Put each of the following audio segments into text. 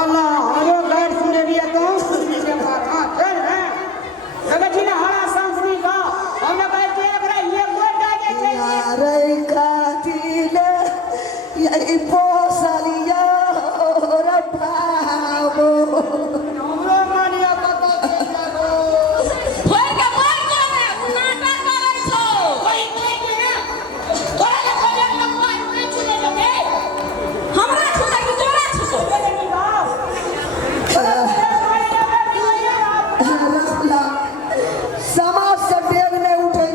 साला हमारे गाइड सुने दिया तो इसके बाद हां चल है अगर जी ना हरा सांसनी का हमने कह दिया अगर ये गोटा के चाहिए अरे कातिले ये पोसलिया और बाबू हमरो मानिया कतो चला गो होय के बोल जाने नाटक करे छो कोई नहीं के ना तोरा के बोले लंबा नहीं छुले लगे हमरा छुटा कि तोरा छुटो नहीं बाप समाज से डेग में उठे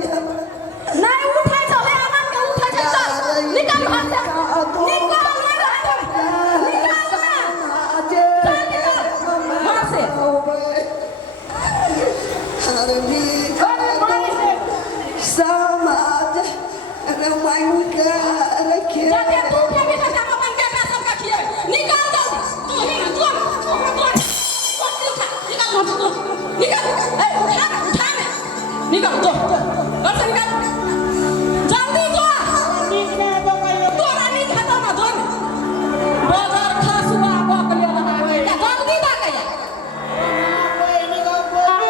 नहीं उठै छो हे अमन के उठै छै चल निकल घर से निकल ना रह निकल ना घर से समाज रमायण का रखे जाके तू के भी तो अपन बेटा सब का खिए निकल जल्दी तू ही ना तू निकल ए उठा ना निकल तो घर से निकल जल्दी जो निकले तो कहियो तोरा नहीं खाता ना धोन बाजार खासुआ बकले लगा जल्दी बा गया कोई नहीं को बोल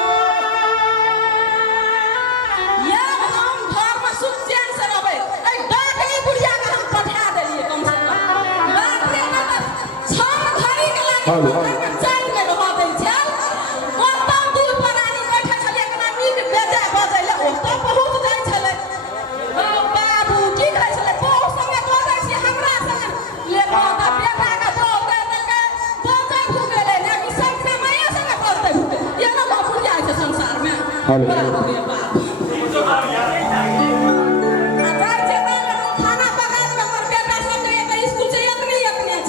ये हम घर में सुख चैन से रहबे ए डाकनी बुढ़िया के हम पठा देलिए कम से कम बाप रे ना छन घड़ी के लागे चैन में रह दै छै ओतऽ दूर परानी बैठे छलिए केना नीक बेजा बजैले ओतऽ पहुंच जाइ छले बाबू की कहै छले बहु संगे दौड़ै छी हमरा संगे ले बाबा बेटा के दौड़ै देलकै बजै भुगेले ने कि सब से मैया संगे बजै भुगे ये ना बाबू जाइ छै संसार में बाप रे बाप अगर जे खाना पका के हमर बेटा सब के त स्कूल से इतनी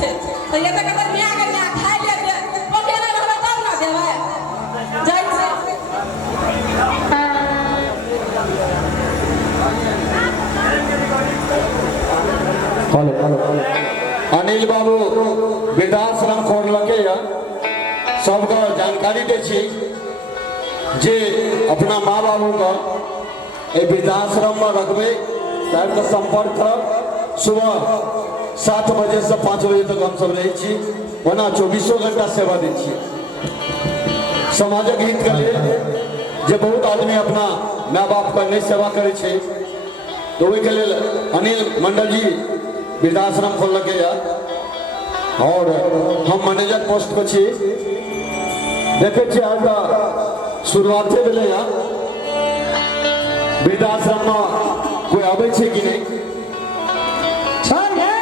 छै त ये त कबर मिया के मिया खाइ ले दे पकेले रहबे तब ना देबै जाइ छै हेलो अनिल बाबू वृद्धाश्रम खोललकै या सबके जानकारी दै छी जे अपना माँ बाबू का वृद्धाश्रम में रखबे तार संपर्क करब सुबह 7 बजे से 5 बजे तक हम सब रहे छी ओना 24 घंटा सेवा दै छी समाजक हित के लिए जे बहुत आदमी अपना माँ बाप का नहीं सेवा करे छे तो ओहि के लिए अनिल मंडल जी वृद्धाश्रम खोललकै या और हम मैनेजर पोस्ट पर छी देखे छी आज शुरुआते भेलै या वृद्धाश्रम में कोई आबै छै कि नहीं चल है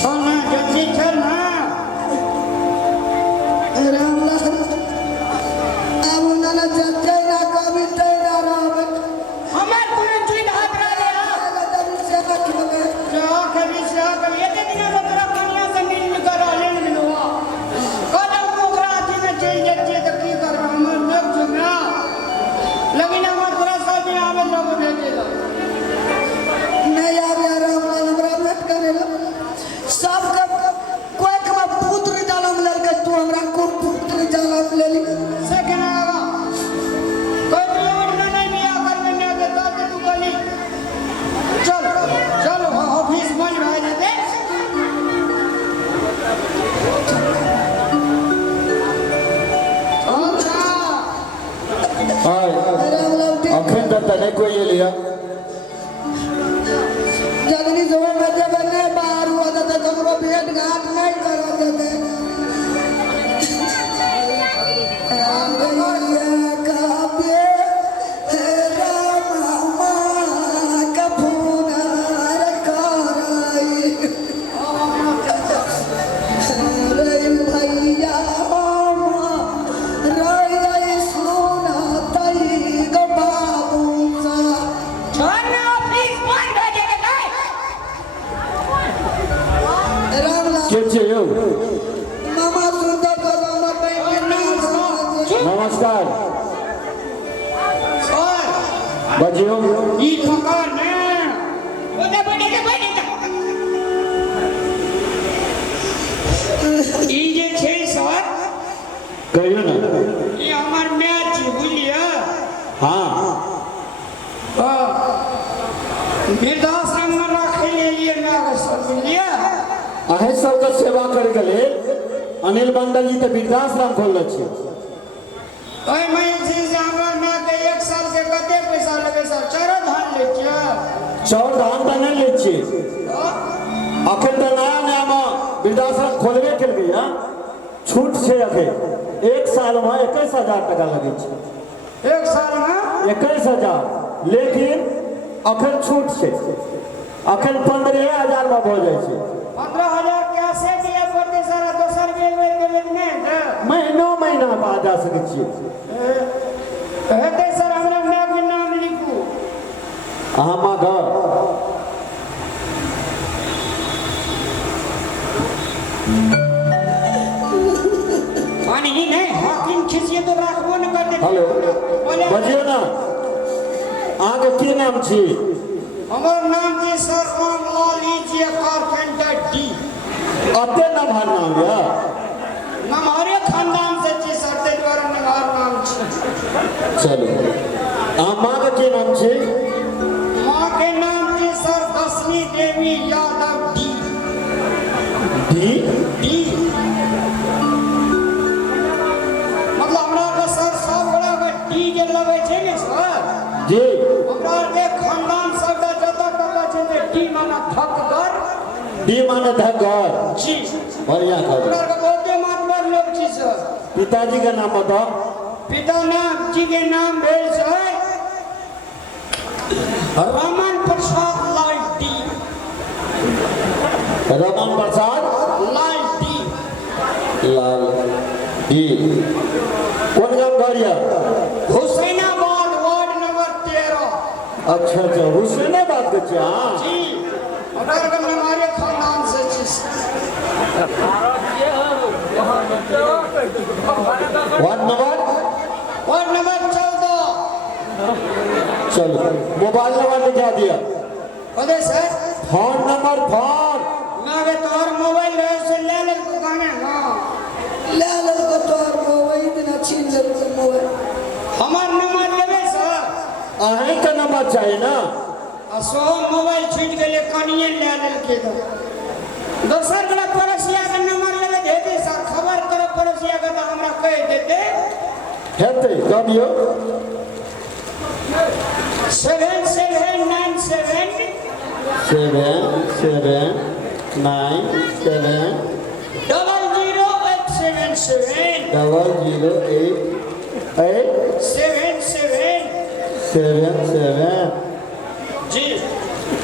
सोना जल्दी चल ना हमार पूरे जुई हाथ रहा जा कभी से कभी ये दिन में तोरा कन्या से मिल कर आले मिलवा कदम ओकरा अथी में चल जाइए तो की करब हम देख छना लेकिन हम तोरा सब में आवे लोग भेजेला से केना कोई प्लान नहीं बिया करने ना देता तू गली चल चल ऑफिस बंद रह जाते अखन तक नहीं कोई ये लिया जगनी जब बजे बने बाहर हुआ था तो हमरो भेंट घाट नहीं करो देते छोड़ना ऑफिस बंद हो जाएगा के छे यौ मामा सुंदर कदम नमस्कार और बजियो ई पकड़ ने ओने बैठे ई जे छै सर कहियो ना ई हमर मैच छै बुझलिए हाँ वृद्धाश्रम में रखे लिए अहे सबके सेवा करे के लेल अनिल मंडल जी तो वृद्धाश्रम खोलने छी। ओए मैं छी जे हमरा मां के 1 साल के कते पैसा लगे सर? चारो धान ले छियै। चाउर धान तो नहीं ले छी, अखन तो नया नया में वृद्धाश्रम खोलबे केलकै हँ। छूट छै अखन 1 साल में 21,000 टका लगे छै। 1 साल में 21,000, लेकिन अखन छूट छै, अखन 15,000 में भऽ जाइ छै। 15,000 कैसे दिया पड़ते सर? दोसर बेर देबै नहीं है महीना महीना बाद आ सकै छियै। हेतै सर? हमरा मां के नाम लिखू। अहाँ माँ घर पानी ही नहीं हाकिम खिसिए तो राखबो न करते। हेलो बजियो ना, अहाँके की नाम छी? हमर नाम जी sir Ramlal ji carpenter D. अते नम्हर नाम यऽ? हमारे खानदान से छी सर, ताहि दुआरे नम्हर नाम छी। चलू, अहाँ माँ के की नाम छी? माँ के नाम जी सर दशमी देवी यादव डी। डी डी मतलब हमरा के सर सब बड़ा डी जे लगे छै ने सर, जी हमरा के खानदान सब का जतऽ टका छै ने डी माने धक्कर। डी माने धक्कर जी बढ़िया खबर। हमरा के बहुते मातबर लोग छी सर। पिताजी का नाम बताओ। पिता नाम जी के नाम भेल sir Raman Prasad Lal D. Raman Prasad Lal D Lal D. कौन गाँव घर यऽ? Hussainabad ward number 13। अच्छा अच्छा, हुसैनाबाद के छी अहाँ? जी हमरा के हमारे खानदान से छी सर। Ward number 14। चलो, मोबाइल नंबर लिखा दिया। बोले सर फोन नंबर फोन ना के तोहर मोबाइल रहे से ले ले दुकाने ना ले लेलको तोहर मोबाइल दिन छीन लेलको मोबाइल। हमार नंबर लेबे सर? अहीं का नंबर चाहिए ना? आ सो मोबाइल छूट गेले कनिए ले लेलके तो दोसर बड़ा पड़ोसिया के नंबर लेबे देते सर। खबर करो पड़ोसिया के तो हमरा कह देते। हेतै कहियो। 7797 7797 00877 008 77 जी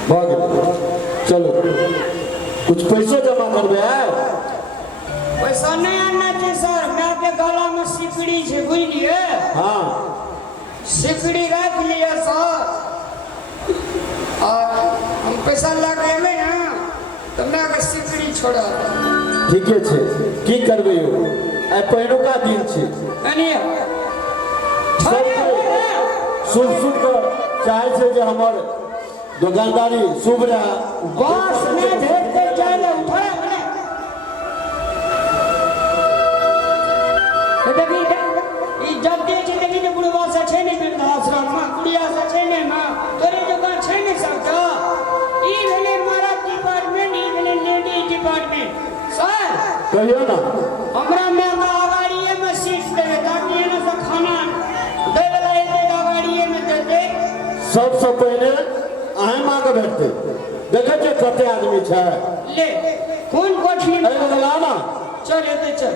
भऽ गेल। चलो, कुछ पैसो जमा करबे है? पैसा नहीं आना चाहिए सर। मैं के गला में सिकड़ी है बुझलिए? हाँ सिकड़ी रख लिया सर और हम पैसा लगे में ना तो मैं के सिकड़ी छोड़ा ठीके छै, की करबै यौ? आइ पहिलुका दिन छै, नहीं सब सुन सुन कऽ चाहै छै जे हमर दुकानदारी शुभ रहे। बस नहीं भेज दे चले उठा अपने देखी ई जब दे छी देखी तो बुढ़वा से छै नहीं वृद्धाश्रम में कुड़िया से छै नहीं ना तोरे दुकान छै नहीं सकता। ई भेले मारा डिपार्टमेंट, ई भेले लेडीज डिपार्टमेंट सर। कहियो ना, हमरा में गाड़िए में सीट देवे ताकि एने से खाना दे वाला एते गाड़िए में दे दे। सबसे पहले अहें माँ के भेटतै। देखै छियै कते आदमी छै? ले कौन कोठी में एगो लाना चल एते चल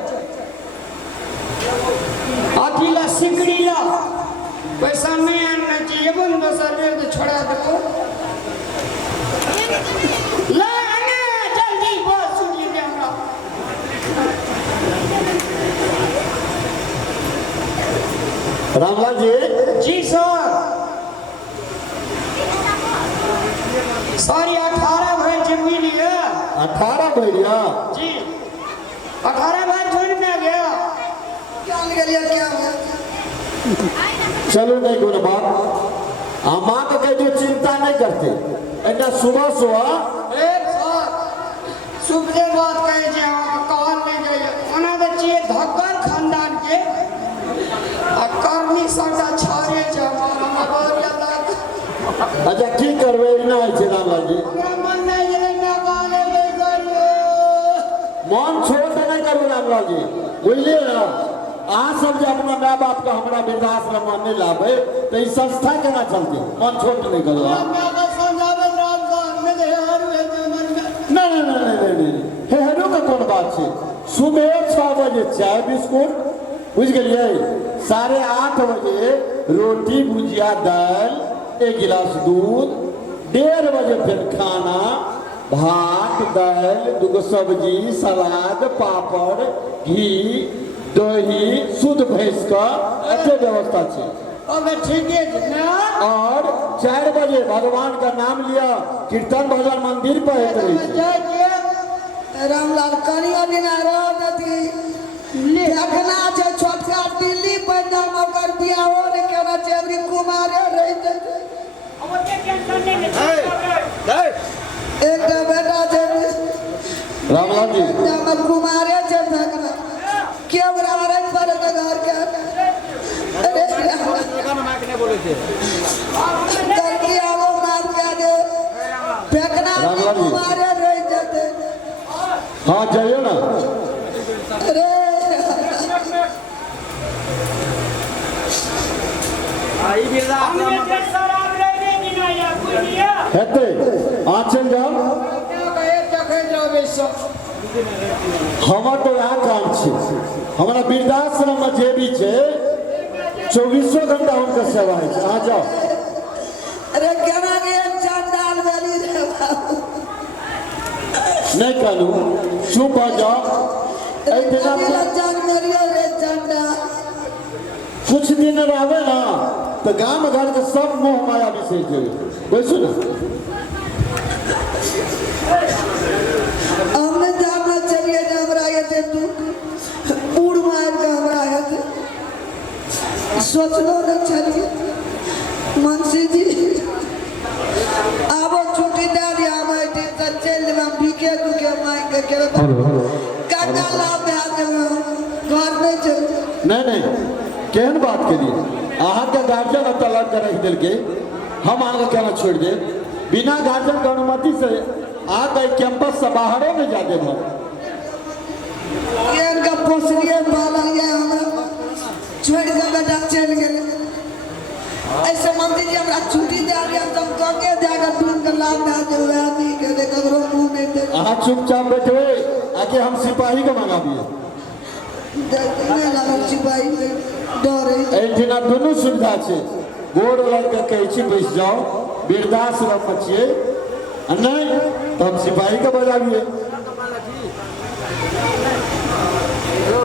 अकेला सिकड़ी ला पैसा नहीं आना चाहिए बंद दोसर बेर तो छोड़ा दो ला आना जल्दी बस सुनिए दे हमरा। रामलाल जी जी सर सॉरी 18 भाई जी मिलिए 18 भैया जी 18 भाई छोड़ में गया। जान गेलिए क्या हुआ? चलो नहीं कोनो बात। हम माँ के कह जो चिंता नहीं करते। एना सुबह सुबह एक सर सुबह बात कहे जे हम कहल नहीं गए ओना दे चाहिए धक्कर खानदान के आ करनी सबटा छाड़े जे हमरा बहुत ज्यादा अच्छा की करबै? ना है छै रामलाल जी। हमरा मन नहीं जे ना गाले दे करियो रामलाल जी बुझलिए ना अहाँ सब जे अपना माय बाप के हमरा वृद्धाश्रम में नहीं लाबे तो ई संस्था केना चलते मन छोट नहीं करो मैं का समझावे राम साहब में दे हारू है मन में नहीं हेहरू का कौन बात है सुबह 6 बजे चाय बिस्कुट बुझ गए 8:30 बजे रोटी भुजिया दाल 1 गिलास दूध 1:30 बजे फिर खाना भात दाल 2 सब्जी सलाद पापड़ घी दही शुद्ध भैंस का एते व्यवस्था है अब ठीक है ना और 4 बजे भगवान का नाम लिया कीर्तन भजन मंदिर पर होते रही जाके रामलाल कनियो दिन रह दती देखना छै छोटका दिल्ली पंजाब ओकर बियाहो ने केना चेवरी कुमारे रहि जेतै अब के टेंशन नहीं एकटा बेटा छै रामलाल जी हमर कुमारे छै देखना के बड़ा रह पर घर के अरे करके आवो मार के दे फेकना रामलाल जी। कुमारे रहि जेतै हाँ जाइए ना अरे हमने के शराब लेने की ना या बुझिया हेते आ चल जाओ कहे तके जावे सब हमर तो यहाँ काम छे हमारा वृद्धाश्रम में जे भी छे 24 घंटा उनका सेवा है आ जाओ अरे केना के चंडाल वाली रे बाबू नहीं कहलू चुप हो जाओ ऐ दिना जान मेरियो रे चंडाल कुछ दिन रहे ना तो गांव घर के सब मोह माया विषय जो बैसू ना हमने जाना चलिए जे हमरा ये जे तू बूढ़ मार के हमरा ये जे सोचलो न चलिए मनसी जी आबो छुट्टी दे दिया हम दिन से चल हम बीके दुके माई के केरे काका लाभ दे दे घर नहीं चल नहीं केहन बात करिए अहाँ के गार्जियन तलाक कर रख दिल के हम अहाँ के कहना छोड़ दे बिना गार्जियन के अनुमति से आप कैंपस से बाहरों में जा दे ये इनका पोसरिए पालिए हमरा छोड़ के बेटा चल गेल ऐसे मंदिर जी हमरा छुट्टी दे दिया तुम गंगे जाकर तुम के लाभ में जो है दी के दे ककरो मुंह में दे अहाँ चुपचाप बैठे आके हम सिपाही को मंगा दिए नहीं लागल सिपाही डर है एहिठिना दुनू सुविधा छै गोड़ लग के कहै छी बैस जाओ वृद्धाश्रम में छियै आ नहीं तो हम सिपाही के बजाबिए